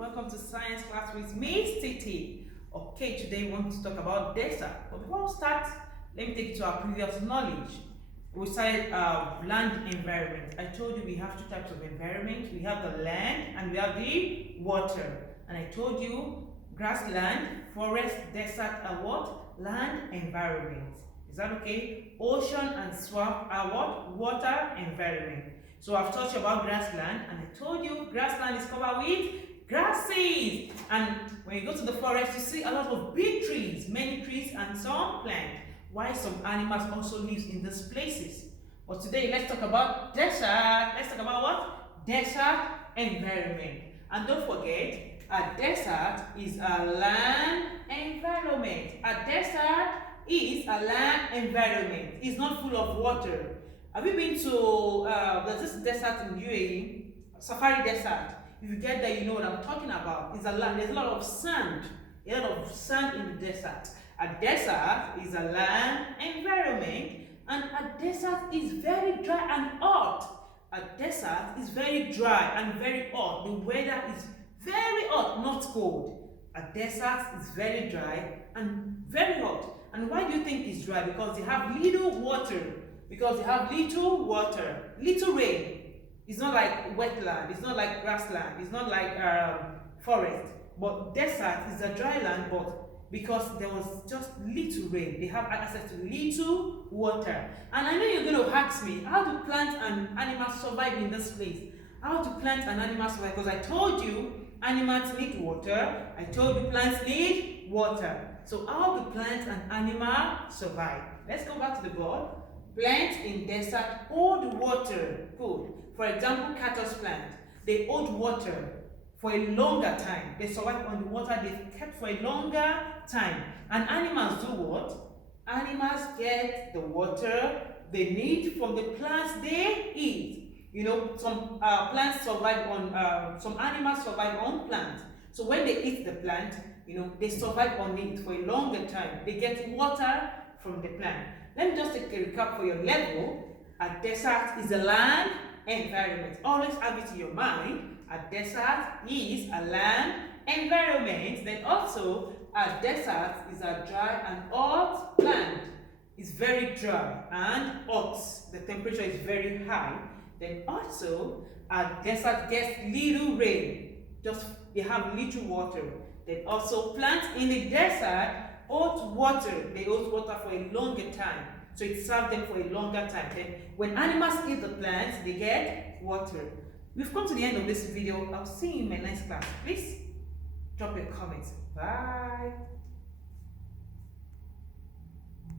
welcome to Science Class with Miss Titi. Okay, today we want to talk about desert. But before we start, let me take you to our previous knowledge. We started land environment. I told you we have two types of environment. We have the land and we have the water. And I told you grassland, forest, desert are what? Land environment. Is that okay? Ocean and swamp are what? Water environment. So I've taught you about grassland, and I told you grassland is covered with grasses. And when you go to the forest, you see a lot of big trees, many trees, and some plants. Why some animals also live in these places. But today, let's talk about desert. Let's talk about what? Desert environment. And don't forget, a desert is a land environment. A desert is a land environment. It's not full of water. Have you been to, there's this desert in UAE, Safari Desert. If you get there, you know what I'm talking about. It's a land, there's a lot of sand in the desert. A desert is a land environment, and a desert is very dry and hot. A desert is very dry and very hot. The weather is very hot, not cold. A desert is very dry and very hot. And why do you think it's dry? Because they have little water. Because they have little water, little rain. It's not like wetland, it's not like grassland, it's not like forest. But desert is a dry land, but because there was just little rain, they have access to little water. And I know you're going to ask me, how do plants and animals survive in this place? How do plants and animals survive? Because I told you animals need water, I told you plants need water. So how do plants and animals survive? Let's go back to the board. Plants in desert hold water. Good. For example, cactus plant. They hold water for a longer time. They survive on the water they've kept for a longer time. And animals do what? Animals get the water they need from the plants they eat. You know, some plants survive on, some animals survive on plants. So when they eat the plant, you know, they survive on it for a longer time. They get water from the plant. Let me just take a recap for your level. A desert is a land environment. Always have it in your mind. A desert is a land environment. Then also, a desert is a dry and hot land. It's very dry and hot. The temperature is very high. Then also, a desert gets little rain. Just they have little water. Then also, plants in the desert hold water. They hold water for a longer time. So it serves them for a longer time. Then when animals eat the plants, they get water. We've come to the end of this video. I'll see you in my next class. Please drop your comments. Bye.